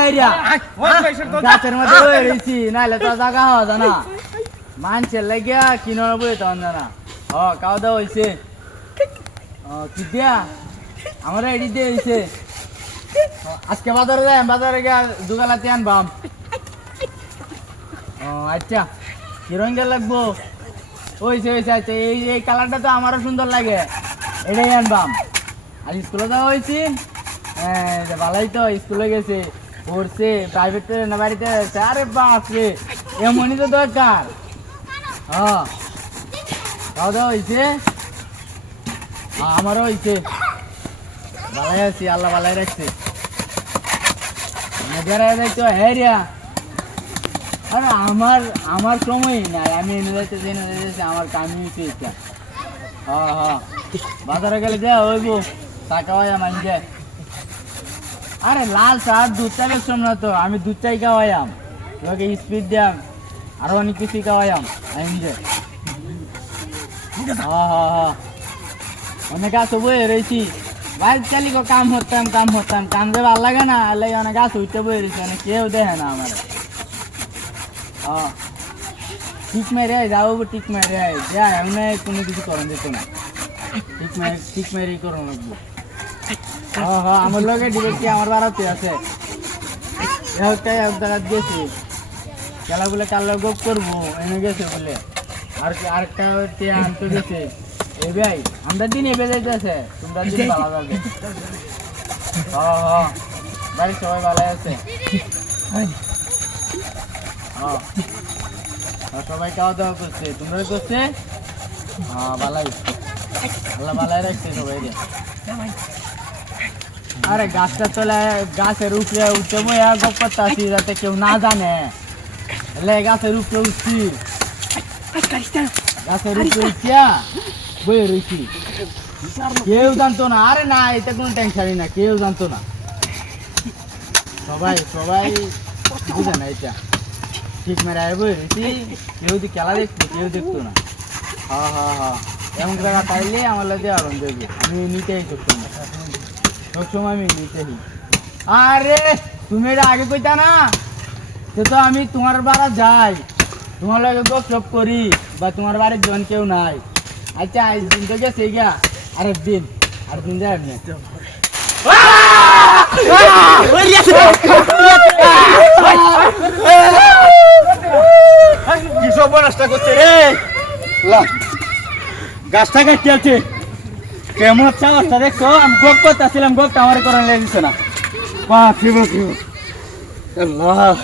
হেরিয়া গাছের মধ্যে বয়ে রয়েছি নাহলে তো জায়গা হওয়া জানা মানুষের লাগিয়া কিনোর বই তখন জানা খাওয়া দাওয়া হয়েছে কি দিয়া আমার এডি দিয়ে হয়েছে আজকে বাজারে গিয়ে দুগালাতে আনবাম আচ্ছা কি রঙের লাগবো হয়েছে আচ্ছা এই কালারটা তো আমারও সুন্দর লাগে এটাই আনবাম আর স্কুলে যাওয়া হয়েছি ভালোই তো স্কুলে গেছে পড়ছে প্রাইভেট না বাড়িতে আরে বাপ রে এমনই তো দরকার খাওয়া দাওয়া হয়েছে আমারও হয়েছে ভালাই আছি আল্লাহ ভালাই রাখছে তো হ্যাঁ আরে আমার সময় নাই আমি এনে যাইতেছি আমার কামি হয়েছে এটা বাজারে গেলে যা হইব টাকা হয় মানছে আরে লাল চা দুধ চা বেশম না তো আমি দুধ চাই খাওয়াইম তোকে স্পিড দিয়াম আরো অনেক কিছু খাওয়াইম যে অনেক গাছ বয়ে রয়েছি বাইর চালি কাম হতাম কাম যে ভাল লাগে না লাগে অনেক গাছ উঠতে বয়ে রয়েছি অনেক কেউ দেখে না আমার টিক মেরে যাবো টিক মেরে যা এমনি কোনো কিছু করন যেত না টিক মেরে করুন লাগবো আমার লগে ডিরেক্ট আমার বাড়াতে আছে এক জায়গা গেছি খেলা বলে কাল গোপ করবো এনে গেছে বলে আরেকটা আনতে গেছে এই ভাই আমরা দিন এবে যাইতেছে তোমরা দিন ভালো যাবে বাড়ির সবাই ভালো আছে সবাই খাওয়া দাওয়া করছে তোমরা করছে ভালাই আল্লাহ ভালাই রাখছে সবাই আরে গাছটা তোলা গাছের উপরে উঠতে বইয়া গপ করতে আসি যাতে কেউ না জানে গাছের উপরে উঠছি গাছের উপরে উঠিয়া বইয়ে রয়েছি কেউ জানতো না আরে না এটা কোনো টেনশনই না কেউ জানতো না সবাই বুঝে না এটা ঠিক মেরে বই রয়েছি কেউ যদি খেলা দেখতো কেউ দেখতো না এমন জায়গা পাইলে আমার লাগে আরম দেবে আমি নিতেই করতাম না সবসময় আমি নিতেই আরে তুমি এটা আগে কইতা না সে তো আমি তোমার বাড়া যাই তোমার লাগে গপ করি বা তোমার বাড়ির জন কেউ নাই আচ্ছা আজ দিন তো গেছে গিয়া আরেকদিন যাই আমি কি সব নষ্ট করছে রে গাছটা কাটতে আছে কেমন অবস্থা দেখছো আমি গোপ করতেছিলাম গোপটা আমার করার লেগেছে না বাপ রে বাপ আল্লাহ